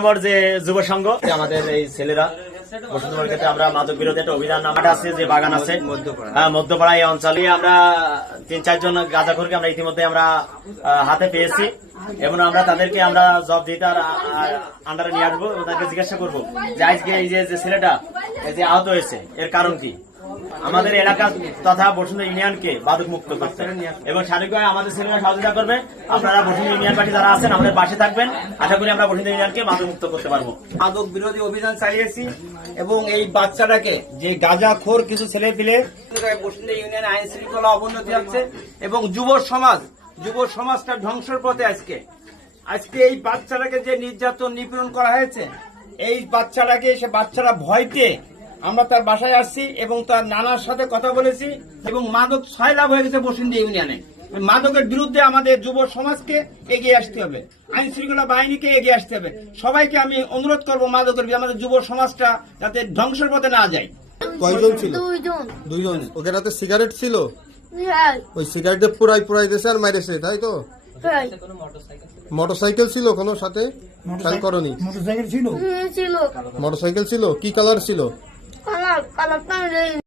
আমার যে যুব সংঘ আমাদের এই ছেলেরা বসুন্ধরা ক্ষেত্রে আমরা মাদক বিরোধী একটা অভিযান নামাটা আছে যে বাগান আছে। হ্যাঁ, মধ্যপাড়া এই অঞ্চলে আমরা তিন চারজন গাঁজাখোরকে আমরা ইতিমধ্যে আমরা হাতে পেয়েছি। এবং আমরা তাদেরকে আমরা জব দিতে আন্ডারে নিয়ে আসব তাদেরকে জিজ্ঞাসা করব যে আজকে এই যে যে ছেলেটা এই যে আহত হয়েছে এর কারণ কি? আমাদের এলাকা তথা বসুন্ধরা ইউনিয়নকে বাদক মুক্ত করতে। এবং শারীরিকভাবে আমাদের ছেলেরা সহযোগিতা করবে। আপনারা বসুন্ধরা ইউনিয়ন পার্টি যারা আছেন, আমাদের পাশে থাকবেন। আশা করি আমরা বসুন্ধরা ইউনিয়নকে বাদক মুক্ত করতে পারব। মাদক বিরোধী অভিযান চালিয়েছি এবং এই বাচ্চাটাকে যে গাঁজাখোর কিছু ছেলে পিলে বসুন্ধরা ইউনিয়ন আইন শৃঙ্খলা অবনতি হচ্ছে এবং যুব সমাজ, যুব সমাজটা ধ্বংসের পথে আজকে। আজকে এই বাচ্চাটাকে যে নির্যাতন নিপীড়ন করা হয়েছে, এই বাচ্চাটাকে সে বাচ্চারা ভয় পেয়ে আমরা তার বাসায় আসছি এবং তার নানার সাথে কথা বলেছি এবং মাদক ছয় লাভ হয়ে গেছে বসুন্ধরা ইউনিয়নে। মাদকের বিরুদ্ধে আমাদের যুব সমাজকে এগিয়ে আসতে হবে। আইন শৃঙ্খলা বাহিনীকে এগিয়ে আসতে হবে। সবাইকে আমি অনুরোধ করব মাদকের আমাদের যুব সমাজটা যাতে ধ্বংসের পথে না যায়। কয়জন ছিল? দুইজন। দুইজন। ওদের হাতে সিগারেট ছিল? হ্যাঁ। ওই সিগারেটে পুরাই পুরাই দিয়েছে আর মাইরেছে তাই তো? হ্যাঁ। মোটরসাইকেল ছিল কোনো সাথে? খেয়াল করনি? হুম, ছিল। মোটরসাইকেল ছিল? কি কালার ছিল? কালার কালারটা